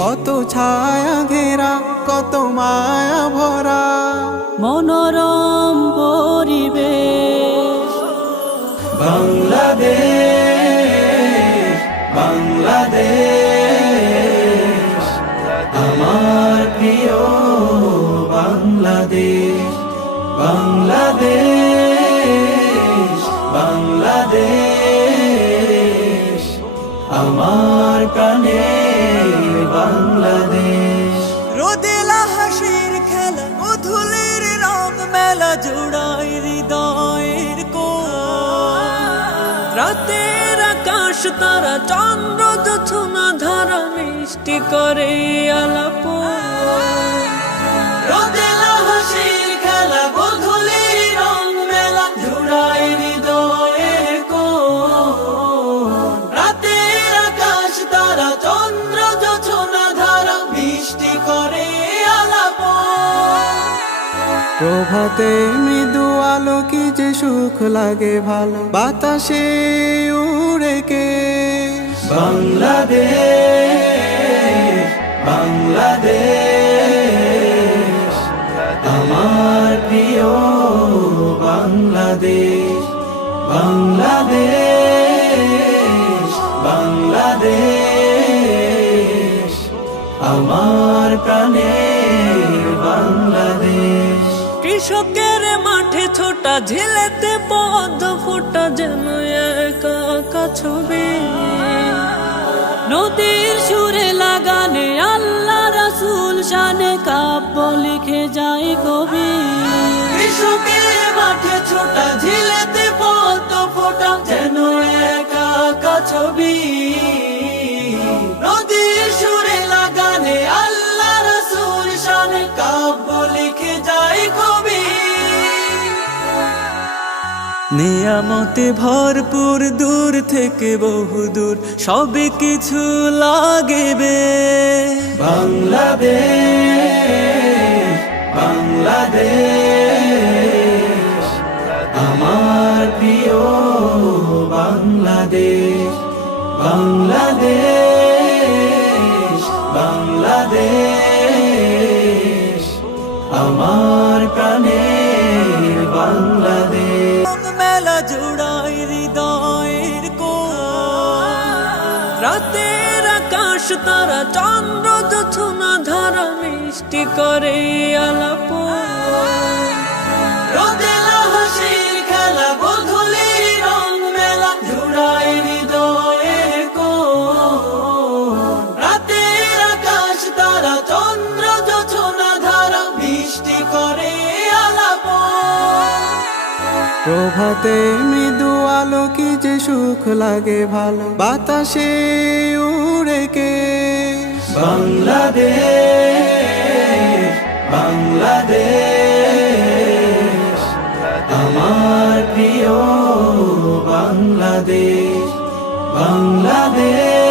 কত ছায়া ঘেরা কত মায়া ভরা। মনোরম পরিবেশ। বাংলাদেশ বাংলাদেশ আমার প্রিয় বাংলাদেশ বাংলাদেশ বাংলাদেশ আমার প্রাণের রাতের আকাশ, তারা চন্দ্র যোছনা ধারা মিষ্টি করে আলাপ খেলা কোণ। রাতের চন্দ্র ধারা মিষ্টি করে আলাপ প্রভাতে মৃদু আলো কি যে সুখ লাগে ভালো বাতাসে উড়ে কে? বাংলাদেশ বাংলাদেশ আমার প্রিয় বাংলাদেশ বাংলাদেশ বাংলাদেশ আমার প্রাণের বাংলাদেশ। কৃষকের ছোটা ঝিলেতে পদ ফোটা যেন একা ছবি। নদীর সুরে লাগানে আল্লাহ রাসুল শানে কাব্য লিখে যায় কবি। কৃষকের মাঠে ছোটা ঝিলেতে নিয়ামতে ভরপুর দূর থেকে বহু দূর সবে কিছু লাগবে। বাংলাদেশ বাংলাদেশ, আমার প্রিয় বাংলাদেশ বাংলাদেশ বাংলাদেশ, আমার প্রাণের রাতের আকাশ তারা চন্দ্র যথুনা ধারা মিষ্টি করে আলাপ। প্রভাতে মৃদু আলো কি যে সুখ লাগে ভালো, বাতাসে উড়ে কে? বাংলাদেশ বাংলাদেশ, আমার প্রিয় বাংলাদেশ বাংলাদেশ।